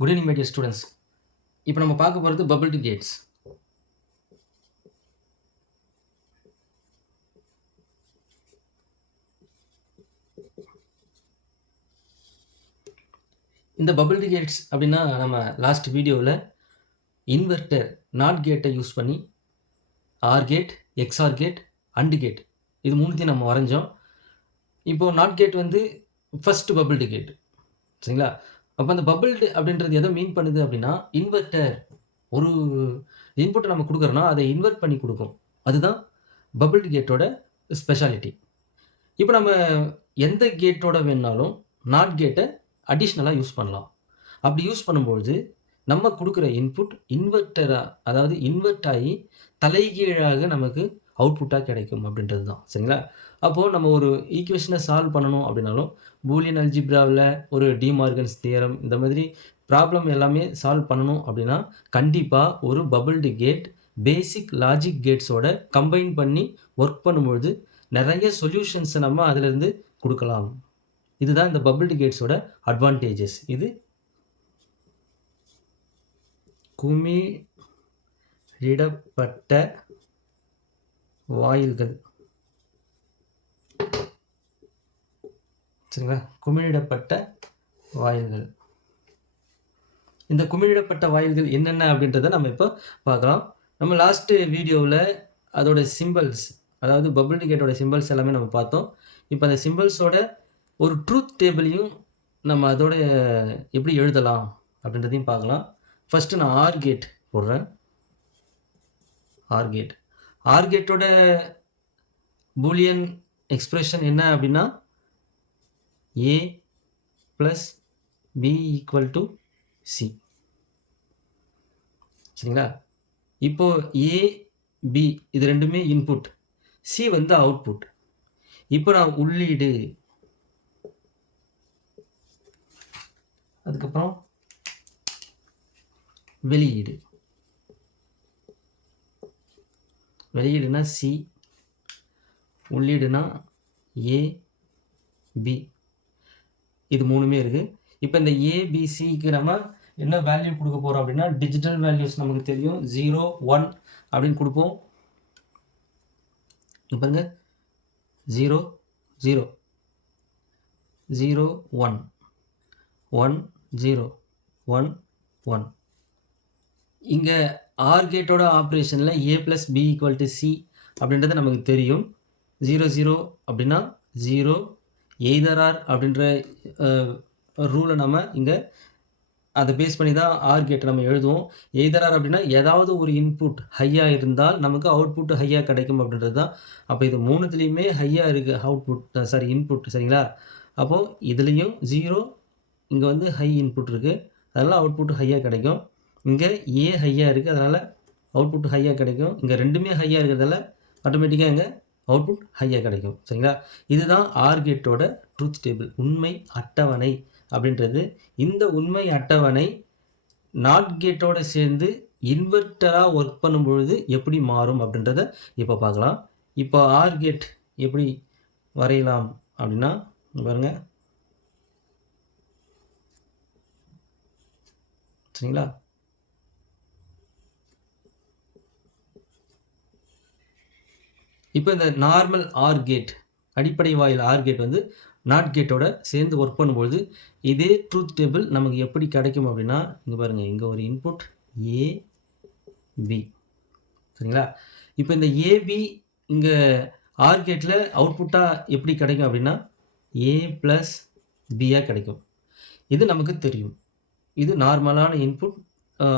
Good evening my dear students இப்போ நம்ம பார்க்க போகிறது பபிள் டி கேட்ஸ் இந்த பபிள் டி கேட்ஸ் அப்படின்னா நம்ம லாஸ்ட் வீடியோவில் இன்வெர்ட்டர் நாட் கேட்டை யூஸ் பண்ணி OR gate XOR gate AND gate இது மூணுத்தையும் நம்ம வரைஞ்சோம். இப்போது நாட் கேட் வந்து ஃபஸ்ட்டு பபிள் டி கேட் சரிங்களா? அப்போ அந்த பபிள்டு அப்படின்றது எதை மீன் பண்ணுது அப்படின்னா இன்வெர்ட்டர் ஒரு இன்புட்டை நம்ம கொடுக்குறோன்னா அதை இன்வெர்ட் பண்ணி கொடுக்கும். அதுதான் பபிள்டு கேட்டோட ஸ்பெஷாலிட்டி இப்போ நம்ம எந்த கேட்டோட வேணாலும் நாட் கேட்டை அடிஷ்னலாக யூஸ் பண்ணலாம். அப்படி யூஸ் பண்ணும்பொழுது நம்ம கொடுக்குற இன்புட் இன்வெர்ட்டராக அதாவது இன்வெர்ட் ஆகி தலைகீழாக நமக்கு அவுட்புட்டாக கிடைக்கும் அப்படின்றது தான். சரிங்களா? அப்போது நம்ம ஒரு ஈக்குவேஷனை சால்வ் பண்ணணும் அப்படின்னாலும் பூலியன் அல்ஜிப்ராவில் ஒரு டிமார்கன்ஸ் தியரம் இந்த மாதிரி ப்ராப்ளம் எல்லாமே சால்வ் பண்ணணும் அப்படின்னா கண்டிப்பாக ஒரு பபிள்டு கேட் பேசிக் லாஜிக் கேட்ஸோட கம்பைன் பண்ணி ஒர்க் பண்ணும்பொழுது நிறைய சொல்யூஷன்ஸை நம்ம அதிலிருந்து கொடுக்கலாம். இதுதான் இந்த பபிள்டு கேட்ஸோட அட்வான்டேஜஸ் இது குமிழிடப்பட்ட வாயில்கள். சரிங்களா? குமிழிடப்பட்ட வாயில்கள். இந்த குமிழிடப்பட்ட வாயில்கள் என்னென்ன அப்படின்றத நம்ம இப்போ பார்க்கலாம். நம்ம லாஸ்ட்டு வீடியோவில் அதோட சிம்பிள்ஸ் அதாவது பபுள் டிக்கெட்டோட சிம்பிள்ஸ் எல்லாமே நம்ம பார்த்தோம். இப்போ அந்த சிம்பிள்ஸோட ஒரு ட்ரூத் டேபிளையும் நம்ம அதோட எப்படி எழுதலாம் அப்படின்றதையும் பார்க்கலாம். ஃபஸ்ட்டு நான் ஆர் கேட் போடுறேன். ஆர் கேட் ஆர்கேட்டோட பூலியன் எக்ஸ்பிரஷன் என்ன அப்படின்னா A plus B equal to C சரிங்களா? இப்போ ஏ பி இது ரெண்டுமே இன்புட் சி வந்து அவுட்புட் இப்போ நான் உள்ளீடு. அதுக்கப்புறம் வெளியீடு. வெளியீடுனா சி உள்ளீடுனா ஏ பி. இது மூணுமே இருக்குது இப்போ இந்த ஏபிசிக்கு நம்ம என்ன வேல்யூ கொடுக்க போகிறோம் அப்படின்னா டிஜிட்டல் வேல்யூஸ் நமக்கு தெரியும். ஜீரோ ஒன் அப்படின்னு கொடுப்போம். பாருங்க. Zero zero zero one one zero one one இங்கே ஆர் கேட்டோட ஆப்ரேஷனில் A plus B equal to C அப்படின்றது நமக்கு தெரியும். ஜீரோ ஜீரோ அப்படின்னா ஜீரோ எய்தர் ஆர் அப்படின்ற ரூலை நம்ம இங்கே அதை பேஸ் பண்ணி தான் ஆர் கேட்டை நம்ம எழுதுவோம். எய்தர் ஆர் அப்படின்னா ஏதாவது ஒரு இன்புட் ஹையாக இருந்தால் நமக்கு அவுட்புட் ஹையாக கிடைக்கும் அப்படின்றது தான். அப்போ இது மூணுத்துலேயுமே ஹையாக இருக்குது அவுட்புட் சாரி இன்புட் சரிங்களா? அப்போது இதுலேயும் ஜீரோ இங்கே வந்து ஹை இன்புட் இருக்குது அதனால் அவுட்புட் ஹையாக கிடைக்கும். இங்கே ஏ ஹையாக இருக்குது அதனால் அவுட்புட் ஹையாக கிடைக்கும். இங்கே ரெண்டுமே ஹையாக இருக்கிறதால ஆட்டோமேட்டிக்காக இங்கே அவுட்புட் ஹையாக கிடைக்கும். சரிங்களா? இதுதான் ஆர்கேட்டோட ட்ரூத் டேபிள் உண்மை அட்டவணை அப்படின்றது. இந்த உண்மை அட்டவணை நாட் கேட்டோட சேர்ந்து இன்வெர்ட்டராக ஒர்க் பண்ணும்பொழுது எப்படி மாறும் அப்படின்றத இப்போ பார்க்கலாம். இப்போ ஆர் கேட் எப்படி வரையலாம் அப்படின்னா பாருங்கள் சரிங்களா? இப்போ இந்த நார்மல் ஆர் கேட் அடிப்படை வாயில் ஆர் கேட் வந்து நாட் கேட்டோட சேர்ந்து ஒர்க் பண்ணும்பொழுது இதே ட்ரூத் டேபிள் நமக்கு எப்படி கிடைக்கும் அப்படின்னா இங்கே பாருங்கள் இங்கே ஒரு இன்புட் ஏ பி சரிங்களா? இப்போ இந்த ஏபி இங்கே ஆர் கேட்டில் அவுட்புட்டாக எப்படி கிடைக்கும் அப்படின்னா ஏ ப்ளஸ் பியாக கிடைக்கும். இது நமக்கு தெரியும். இது நார்மலான இன்புட்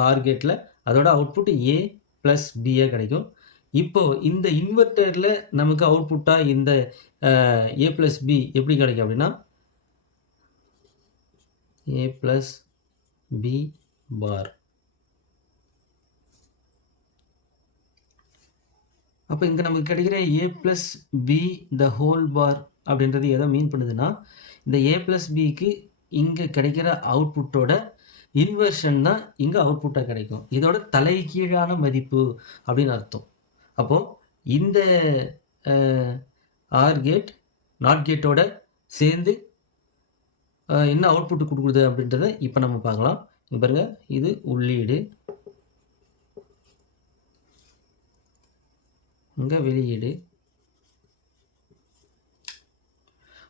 ஆர் கேட்டில் அதோட அவுட்புட் ஏ ப்ளஸ் பியாக கிடைக்கும். இப்போது இந்த இன்வெர்ட்டரில் நமக்கு அவுட்புட்டாக இந்த ஏ ப்ளஸ் பி எப்படி கிடைக்கும் அப்படின்னா ஏ ப்ளஸ் பி பார் அப்போ இங்கே நமக்கு கிடைக்கிற A plus B the whole bar அப்படின்றது எதை மீன் பண்ணுதுன்னா இந்த ஏ ப்ளஸ் பிக்கு இங்கே கிடைக்கிற அவுட்புட்டோட இன்வெர்ஷன் தான் இங்கே அவுட்புட்டாக கிடைக்கும். இதோட தலைகீழான மதிப்பு அப்படின்னு அர்த்தம். அப்போது இந்த ஆர் கேட் நாட் கேட்டோட சேர்ந்து என்ன அவுட்புட் கொடுக்குது அப்படின்றத இப்போ நம்ம பார்க்கலாம். இங்கே பாருங்கள் இது உள்ளீடு. இங்கே வெளியீடு.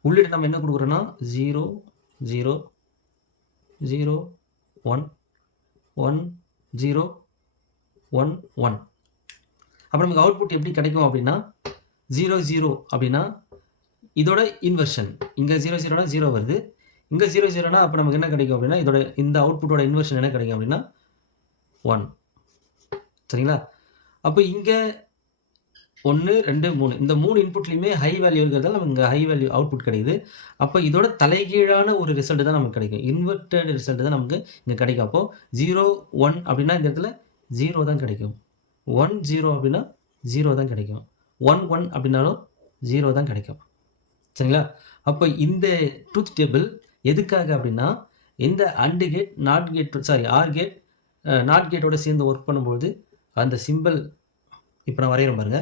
உள்ளீடு நம்ம என்ன கொடுக்குறோன்னா zero zero zero one one zero one one அப்புறம் நமக்கு அவுட்புட் எப்படி கிடைக்கும் அப்படின்னா ஜீரோ ஜீரோ அப்படின்னா இதோட இன்வெர்ஷன் இங்கே ஜீரோ ஜீரோனா ஜீரோ வருது. இங்கே ஜீரோ ஜீரோனா அப்போ நமக்கு என்ன கிடைக்கும் அப்படின்னா இதோட இந்த அவுட்புட்டோட இன்வெர்ஷன் என்ன கிடைக்கும் அப்படின்னா ஒன் சரிங்களா? அப்போ இங்கே ஒன்று ரெண்டு மூணு. இந்த மூணு இன்புட்லேயுமே ஹை வேல்யூ இருக்கிறதால நமக்கு இங்கே ஹை வேல்யூ அவுட்புட் கிடைக்குது. அப்போ இதோட தலைகீழான ஒரு ரிசல்ட் தான் நமக்கு கிடைக்கும். இன்வெர்டட் ரிசல்ட் தான் நமக்கு இங்கே கிடைக்கும். அப்போது ஜீரோ ஒன் அப்படின்னா இந்த இடத்துல ஜீரோ தான் கிடைக்கும். ஒன் ஜீரோ அப்படின்னா ஜீரோ தான் கிடைக்கும். ஒன் ஒன் அப்படின்னாலும் ஜீரோ தான் கிடைக்கும். சரிங்களா? அப்போ இந்த ட்ரூத் டேபிள் எதுக்காக அப்படின்னா இந்த AND gate NOT gate sorry OR gate NOT கேட்டோட சேர்ந்து ஒர்க் பண்ணும்போது அந்த சிம்பிள் இப்போ நான் வரைகிறேன் பாருங்க.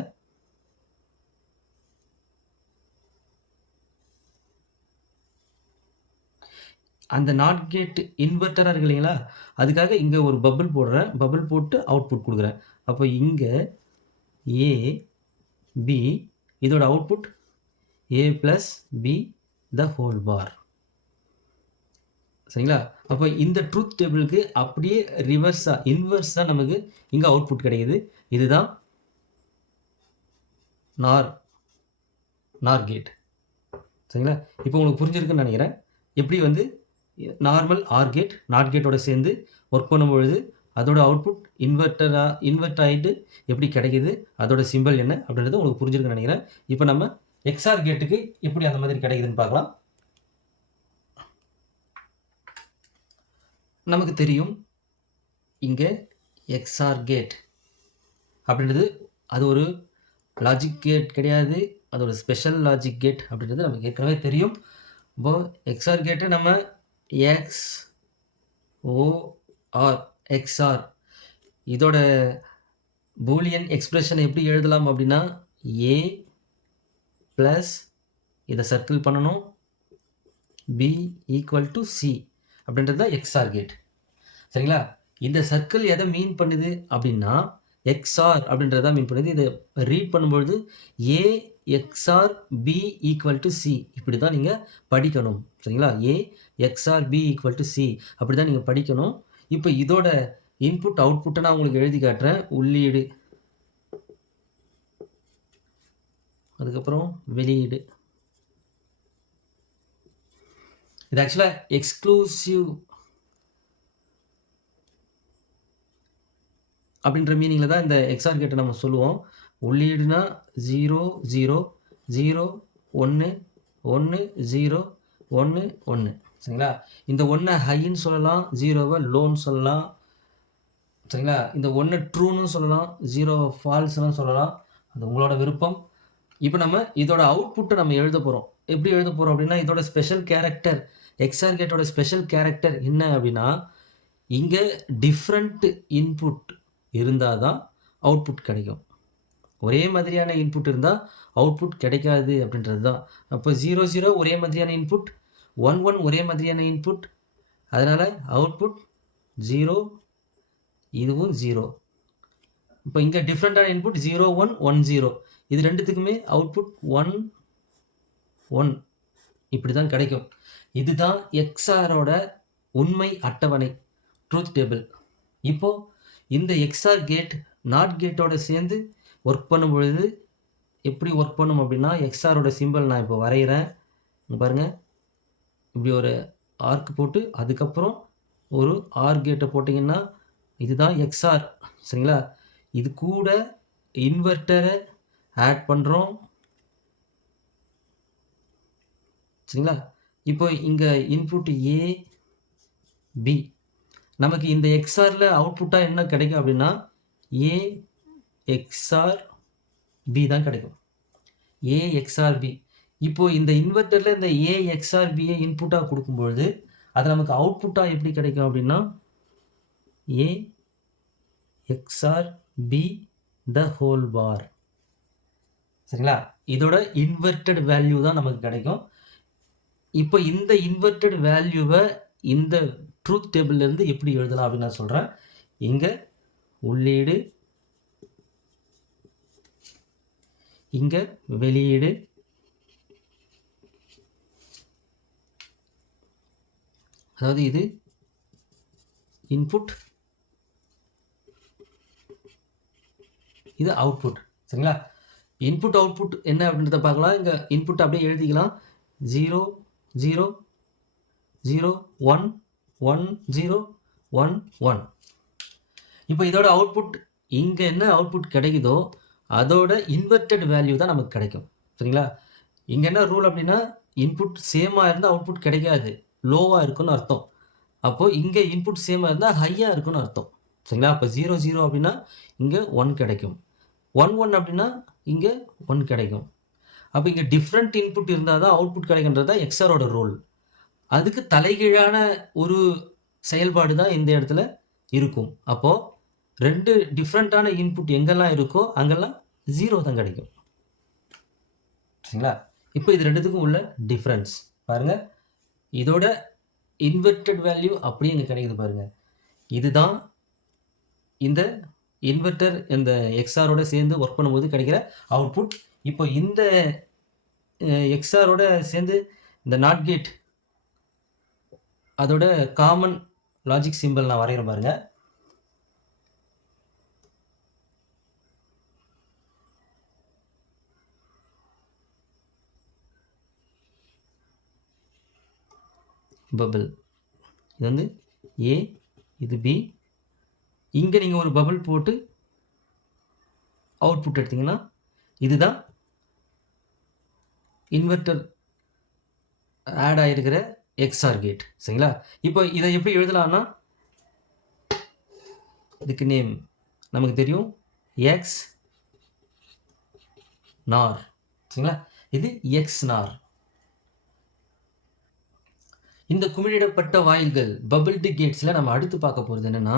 அந்த நாட் கேட் இன்வெர்ட்டராக இருக்கு இல்லைங்களா? அதுக்காக இங்கே ஒரு பபிள் போடுறேன். பபிள் போட்டு அவுட்புட் கொடுக்குறேன். அப்போ இங்கே ஏ பி இதோட output A plus B the whole bar சரிங்களா? அப்போ இந்த ட்ரூத் டேபிளுக்கு அப்படியே ரிவர்ஸாக இன்வர்ஸாக நமக்கு இங்கே அவுட்புட் கிடைக்குது. இதுதான் நார் நார் கேட் சரிங்களா? இப்போ உங்களுக்கு புரிஞ்சிருக்குன்னு நினைக்கிறேன். எப்படி வந்து நார்மல் ஆர் கேட் நாட் கேட்டோட சேர்ந்து ஒர்க் பண்ணும்பொழுது அதோட அவுட்புட் இன்வெர்டராக இன்வெர்ட் ஆகிட்டு எப்படி கிடைக்கிது அதோட சிம்பிள் என்ன அப்படின்றது உங்களுக்கு புரிஞ்சிருக்குன்னு நினைக்கிறேன். இப்போ நம்ம எக்ஸ்ஆர் கேட்டுக்கு எப்படி அந்த மாதிரி கிடைக்குதுன்னு பார்க்கலாம். நமக்கு தெரியும் இங்கே எக்ஸ்ஆர் கேட் அப்படின்றது அது ஒரு லாஜிக் கேட் கிடையாது அது ஒரு ஸ்பெஷல் லாஜிக் கேட் அப்படின்றது நமக்கு ஏற்கனவே தெரியும். இப்போ எக்ஸ்ஆர் கேட்டு நம்ம எக்ஸ் ஓஆர் எக்ஸ்ஆர் இதோட பூலியன் எக்ஸ்பிரஷன் எப்படி எழுதலாம் அப்படின்னா ஏ ப்ளஸ் இதை சர்க்கிள் பண்ணணும். பி ஈக்குவல் டு சி அப்படின்றது தான் எக்ஸ்ஆர் கேட் சரிங்களா? இந்த சர்க்கிள் எதை மீன் பண்ணுது அப்படின்னா எக்ஸ்ஆர் அப்படின்றத மீன் பண்ணுது. இதை ரீட் பண்ணும்பொழுது A XOR B equal to C இப்படி தான் நீங்கள் படிக்கணும். சரிங்களா? A XOR B equal to C அப்படி தான் நீங்கள் படிக்கணும். இப்போ இதோட இன்புட் அவுட்புட்டை நான் உங்களுக்கு எழுதி காட்டுறேன். உள்ளீடு. அதுக்கப்புறம் வெளியீடு. இது ஆக்சுவலாக எக்ஸ்க்ளூசிவ் அப்படின்ற மீனிங்கில் தான் இந்த எக்ஸ்ஆர் கேட்டை நம்ம சொல்லுவோம். உள்ளீடுனா ஜீரோ ஜீரோ ஜீரோ ஒன்று ஒன்று ஜீரோ ஒன்று ஒன்று சரிங்களா? இந்த ஒன்றை ஹைன்னு சொல்லலாம் ஜீரோவை லோன்னு சொல்லலாம். சரிங்களா? இந்த ஒன்று ட்ரூன்னு சொல்லலாம் ஜீரோ ஃபால்ஸ்னு சொல்லலாம். அது உங்களோட விருப்பம். இப்போ நம்ம இதோட அவுட்புட்டை நம்ம எழுத போகிறோம் எப்படி எழுத போகிறோம் அப்படின்னா இதோட ஸ்பெஷல் கேரக்டர் எக்ஸார்கேட்டோட ஸ்பெஷல் கேரக்டர் என்ன அப்படின்னா இங்கே டிஃப்ரெண்ட் இன்புட் இருந்தால் தான் அவுட்புட் கிடைக்கும். ஒரே மாதிரியான இன்புட் இருந்தால் அவுட்புட் கிடைக்காது அப்படின்றது தான் அப்போ ஜீரோ ஜீரோ ஒரே மாதிரியான இன்புட் ஒன் ஒன் ஒரே மாதிரியான இன்புட் அதனால் அவுட்புட் ஜீரோ இதுவும் ஜீரோ இப்போ இங்கே டிஃப்ரெண்ட்டான input zero one one zero இது ரெண்டுத்துக்குமே அவுட்புட் ஒன் ஒன் இப்படி தான் கிடைக்கும். இதுதான் எக்ஸ்ஆரோட உண்மை அட்டவணை ட்ரூத் டேபிள் இப்போது இந்த எக்ஸ்ஆர் கேட் நாட் கேட்டோட சேர்ந்து ஒர்க் பண்ணும் பொழுது எப்படி ஒர்க் பண்ணும் அப்படின்னா எக்ஸ்ஆரோட சிம்பிள் நான் இப்போ வரைகிறேன் பாருங்கள் இப்படி ஒரு ஆர்க் போட்டு அதுக்கப்புறம் ஒரு ஆர் கேட்டை போட்டிங்கன்னா இதுதான் எக்ஸ்ஆர் சரிங்களா? இது கூட இன்வெர்ட்டரை ஆட் பண்ணுறோம் சரிங்களா? இப்போ இங்கே இன்புட் ஏ பி நமக்கு இந்த எக்ஸ்ஆரில் அவுட்புட்டாக என்ன கிடைக்கும் அப்படின்னா ஏ எக்ஸ்ஆர் பி தான் கிடைக்கும். ஏ எக்ஸ்ஆர் பி இப்போது இந்த இன்வெர்ட்டரில் இந்த ஏ இன்புட்டாக கொடுக்கும்பொழுது அது நமக்கு அவுட்புட்டாக எப்படி கிடைக்கும் அப்படின்னா A XOR B the whole bar சரிங்களா? இதோட இன்வெர்ட்டட் வேல்யூ தான் நமக்கு கிடைக்கும். இப்போ இந்த இன்வெர்ட்டட் வேல்யூவை இந்த ட்ரூத் டேபிள்லேருந்து எப்படி எழுதலாம் அப்படின்னு நான் சொல்கிறேன் இங்கே உள்ளீடு இங்கே வெளியீடு அதாவது இது இன்புட் இது அவுட்புட் சரிங்களா? இன்புட் அவுட்புட் என்ன அப்படின்றத பார்க்கலாம். இங்கே இன்புட் அப்படியே எழுதிக்கலாம். Zero zero zero one one zero one one இப்போ இதோட அவுட்புட் இங்கே என்ன அவுட்புட் கிடைக்குதோ அதோட இன்வெர்டட் வேல்யூ தான் நமக்கு கிடைக்கும். சரிங்களா? இங்கே என்ன ரூல் அப்படின்னா இன்புட் சேமாக இருந்தால் அவுட்புட் கிடைக்காது. லோவாக இருக்குன்னு அர்த்தம். அப்போது இங்கே இன்புட் சேமாக இருந்தால் ஹையாக இருக்குன்னு அர்த்தம். சரிங்களா? அப்போ ஜீரோ ஜீரோ அப்படின்னா இங்கே ஒன் கிடைக்கும். ஒன் ஒன் அப்படின்னா இங்கே ஒன் கிடைக்கும். அப்போ இங்கே டிஃப்ரெண்ட் இன்புட் இருந்தால் தான் அவுட்புட் கிடைக்கின்றது தான் எக்ஸரோட ரோல் அதுக்கு தலைகீழான ஒரு செயல்பாடு தான் இந்த இடத்துல இருக்கும். அப்போது ரெண்டு டிஃப்ரெண்ட்டான இன்புட் எங்கெல்லாம் இருக்கோ அங்கெல்லாம் ஜீரோ தான் கிடைக்கும். சரிங்களா? இப்போ இது ரெண்டுத்துக்கும் உள்ள டிஃப்ரென்ஸ் பாருங்கள் இதோட இன்வெர்டட் வேல்யூ அப்படியே இங்கே கிடைக்குது பாருங்கள் இதுதான் இந்த இன்வெர்டர் இந்த எக்ஸ்ஆரோட சேர்ந்து ஒர்க் பண்ணும்போது கிடைக்கிற அவுட்புட் இப்போ இந்த எக்ஸ்ஆரோட சேர்ந்து இந்த நாட் கேட் அதோட காமன் லாஜிக் சிம்பிள் நான் வரைகிறேன் பாருங்கள் பபிள் இது வந்து ஏ இது பி இங்கே நீங்கள் ஒரு பபிள் போட்டு அவுட்புட் எடுத்தீங்கன்னா இதுதான் இன்வெர்டர் ஆட் ஆகிருக்கிற எக்ஸ்ஆர் கேட் சரிங்களா? இப்போ இதை எப்படி எழுதலாம்னா இதுக்கு நேம் நமக்கு தெரியும். எக்ஸ் நார் சரிங்களா? இது எக்ஸ் நார் இந்த குமிழிடப்பட்ட வாயில்கள் பபிள்டு கேட்ஸில் நம்ம அடுத்து பார்க்க போகிறது என்னென்னா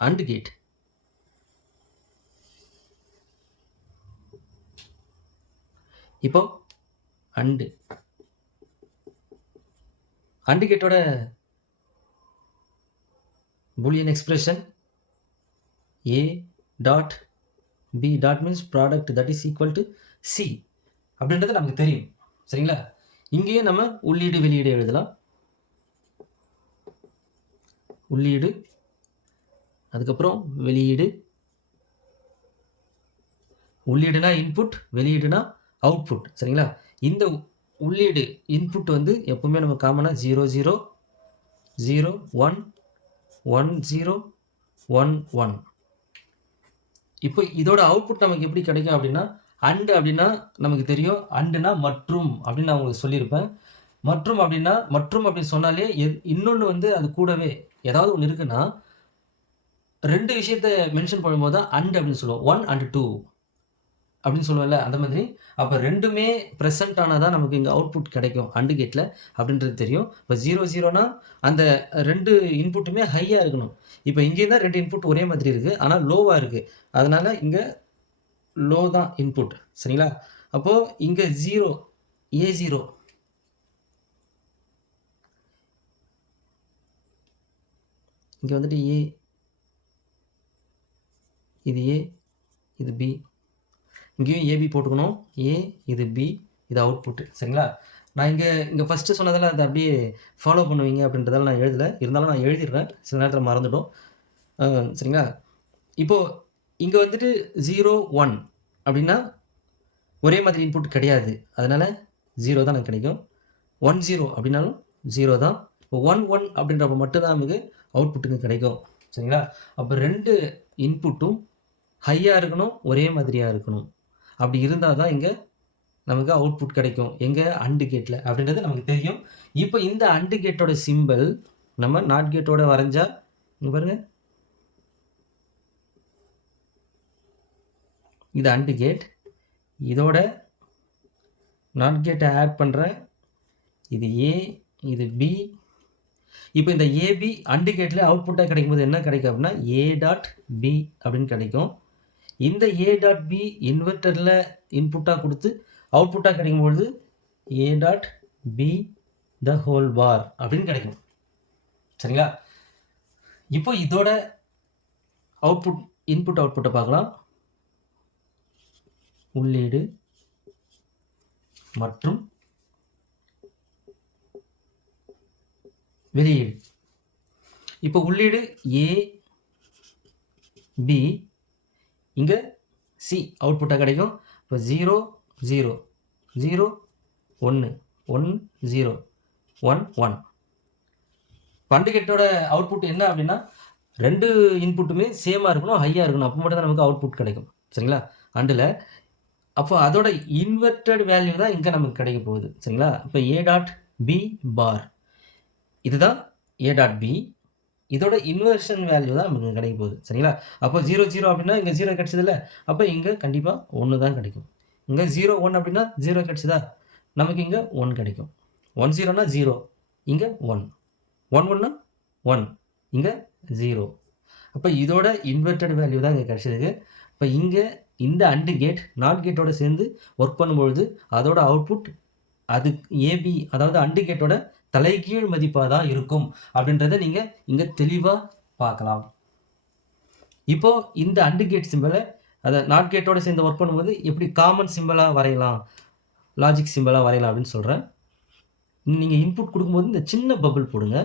அண்ட் கேட் இப்போ AND AND கேட்டோட Boolean expression A dot B dot means product that is equal to C அப்படின்றது நமக்கு தெரியும். சரிங்களா? இங்கேயும் நம்ம உள்ளீடு வெளியீடு எழுதலாம். உள்ளீடு அதுக்கப்புறம் வெளியீடு. உள்ளீடுனா இன்புட் வெளியீடுனா அவுட்புட் சரிங்களா? இந்த உள்ளீடு இன்புட் வந்து எப்பவுமே நம்ம காமனாக zero zero zero one one zero one one இப்போ இதோட அவுட்புட் நமக்கு எப்படி கிடைக்கும் அப்படின்னா அண்டு அப்படின்னா நமக்கு தெரியும் அண்டுனா மற்றும் அப்படின்னு நான் உங்களுக்கு சொல்லியிருப்பேன். மற்றும் அப்படின்னா மற்றும் அப்படின்னு சொன்னாலே இன்னொன்று வந்து அது கூடவே ஏதாவது ஒன்று இருக்குன்னா ரெண்டு விஷயத்த மென்ஷன் பண்ணும்போது தான் அண்ட் அப்படின்னு சொல்லுவோம். ஒன் அண்ட் டூ அப்படின்னு சொல்லுவோம்ல அந்த மாதிரி. அப்போ ரெண்டுமே ப்ரெசென்ட் ஆனால் தான் நமக்கு இங்கே அவுட்புட் கிடைக்கும் அண்டு கேட்டில் அப்படின்றது தெரியும். இப்போ ஜீரோ ஜீரோனா அந்த ரெண்டு இன்புட்டுமே ஹையாக இருக்கணும். இப்போ இங்கே தான் ரெண்டு இன்புட் ஒரே மாதிரி இருக்குது ஆனால் லோவாக இருக்குது அதனால் இங்கே லோ தான் இன்புட் சரிங்களா? அப்போது இங்கே ஜீரோ ஏ ஜீரோ இங்கே வந்துட்டு ஏ இது ஏ இது பி இங்கேயும் ஏபி போட்டுக்கணும். ஏ இது பி இது அவுட்புட்டு சரிங்களா? நான் இங்கே இங்கே ஃபஸ்ட்டு சொன்னதில் அதை அப்படியே ஃபாலோ பண்ணுவீங்க அப்படின்றதால நான் எழுதலை. இருந்தாலும் நான் எழுதிடுறேன். சில நேரத்தில் மறந்துவிடும் சரிங்களா? இப்போது இங்கே வந்துட்டு ஜீரோ ஒன் அப்படின்னா ஒரே மாதிரி இன்புட் கிடையாது. அதனால் ஜீரோ தான் எனக்கு கிடைக்கும். ஒன் ஜீரோ அப்படின்னாலும் ஜீரோ தான். ஒன் ஒன் அப்படின்றப்ப மட்டும்தான் நமக்கு அவுட்புட்டுங்க கிடைக்கும். சரிங்களா? அப்போ ரெண்டு இன்புட்டும் ஹையாக இருக்கணும் ஒரே மாதிரியாக இருக்கணும். அப்படி இருந்தால் தான் இங்கே நமக்கு அவுட்புட் கிடைக்கும். எங்கே அண்டு கேட்டில் அப்படின்றது நமக்கு தெரியும். இப்போ இந்த அண்டு கேட்டோட சிம்பிள் நம்ம நாட் கேட்டோட வரைஞ்சால் இங்கே பாருங்கள் இது அண்டு கேட். இதோட நாட் கேட்டை ஆட் பண்ணுறேன் இது ஏ இது பி இப்போ இந்த ஏபி அண்டு கேட்டில் அவுட்புட்டாக கிடைக்கும்போது என்ன கிடைக்கும் அப்படின்னா ஏ டாட் பி அப்படின்னு கிடைக்கும். இந்த ஏ டாட் பி இன்வெர்ட்டரில் இன்புட்டாக கொடுத்து அவுட்புட்டாக கிடைக்கும்பொழுது A dot B the whole bar அப்படின்னு கிடைக்கும். சரிங்களா? இப்போ இதோட அவுட்புட் இன்புட் அவுட்புட்டை பார்க்கலாம். உள்ளீடு மற்றும் வெளியீடு. இப்போ உள்ளீடு ஏ பி இங்கே சி அவுட்புட்டாக கிடைக்கும். இப்போ ஜீரோ ஜீரோ ஜீரோ ஒன்று ஒன் ஜீரோ ஒன் ஒன் பண்டுகெட்டோட அவுட்புட் என்ன அப்படின்னா ரெண்டு இன்புட்டுமே சேமாக இருக்கணும் ஹையாக இருக்கணும். அப்போ மட்டும் தான் நமக்கு அவுட்புட் கிடைக்கும். சரிங்களா? அண்டில் அப்போ அதோட இன்வெர்டட் வேல்யூ தான் இங்கே நமக்கு கிடைக்க போகுது. சரிங்களா? இப்போ ஏ டாட் பி பார் இதுதான் ஏ டாட் பி இதோட இன்வெர்ஷன் வேல்யூ தான் நமக்கு கிடைக்க போகுது. சரிங்களா? அப்போ ஜீரோ ஜீரோ அப்படின்னா இங்கே ஜீரோ கிடச்சதில்ல அப்போ இங்கே கண்டிப்பாக ஒன்று தான் கிடைக்கும். இங்கே ஜீரோ ஒன் அப்படின்னா ஜீரோ கிடச்சிதா? நமக்கு இங்கே ஒன் கிடைக்கும். ஒன் ஜீரோனா ஜீரோ இங்கே ஒன் ஒன் ஒன்னா ஒன் இங்கே ஜீரோ அப்போ இதோட இன்வெர்டட் வேல்யூ தான் இங்கே கிடச்சிருக்கு இப்போ இங்கே இந்த அண்டு கேட் நாட் கேட்டோட சேர்ந்து ஒர்க் பண்ணும்பொழுது அதோட அவுட்புட் அது ஏபி அதாவது அண்டு கேட்டோட தலைகீழ் மதிப்பாக தான் இருக்கும். அப்படின்றத நீங்கள் இங்கே தெளிவாக பார்க்கலாம். இப்போ இந்த அண்டு கேட் சிம்பிளை அதை நாட் கேட்டோட சேர்ந்து ஒர்க் பண்ணும்போது எப்படி காமன் சிம்பிளாக வரையலாம்? லாஜிக் சிம்பிளாக வரையலாம் அப்படின்னு சொல்கிறேன் நீங்கள் இன்புட் கொடுக்கும்போது இந்த சின்ன பபுள் போடுங்க.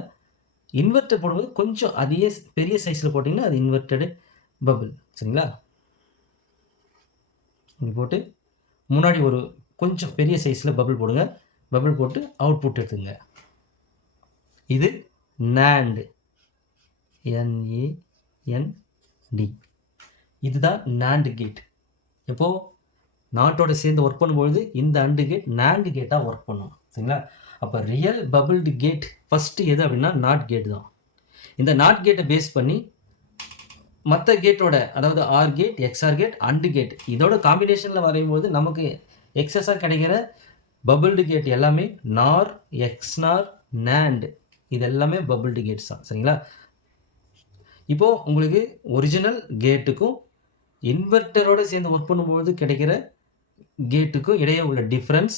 இன்வெர்ட்டர் போடும்போது கொஞ்சம் அதே பெரிய சைஸில் போட்டிங்கன்னா அது இன்வெர்ட்டடு பபுள் சரிங்களா? இப்படி போட்டு முன்னாடி ஒரு கொஞ்சம் பெரிய சைஸில் பபிள் போடுங்க. பபிள் போட்டு அவுட்புட் எடுத்துங்க. இது நேண்டு என்ஏஎன்டி இதுதான் நேண்டு கேட் எப்போது நாட்டோட சேர்ந்து ஒர்க் பண்ணும்பொழுது இந்த அண்டு கேட் நேண்டு கேட்டாக ஒர்க் பண்ணும். சரிங்களா? அப்போ ரியல் பபிள்டு கேட் ஃபஸ்ட்டு எது அப்படின்னா நாட் கேட் தான். இந்த நாட் கேட்டை பேஸ் பண்ணி மற்ற கேட்டோட அதாவது OR gate XOR gate AND gate இதோட காம்பினேஷனில் வரையும்போது நமக்கு எக்ஸஸாக கிடைக்கிற பபுள்டு கேட் எல்லாமே நார் எக்ஸ்நார் நேண்டு இது எல்லாமே பபுள்டு கேட்ஸ் தான். சரிங்களா? இப்போது உங்களுக்கு ஒரிஜினல் கேட்டுக்கும் இன்வெர்ட்டரோடு சேர்ந்து ஒர்க் பண்ணும்போது கிடைக்கிற கேட்டுக்கும் இடையே உள்ள டிஃப்ரென்ஸ்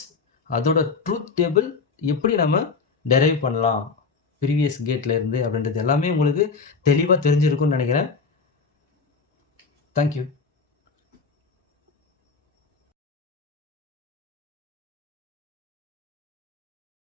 அதோட ட்ரூத் டேபிள் எப்படி நம்ம டெரைவ் பண்ணலாம்? ப்ரீவியஸ் கேட்டில் இருந்து அப்படின்றது எல்லாமே உங்களுக்கு தெளிவாக தெரிஞ்சிருக்கும்னு நினைக்கிறேன். Thank you.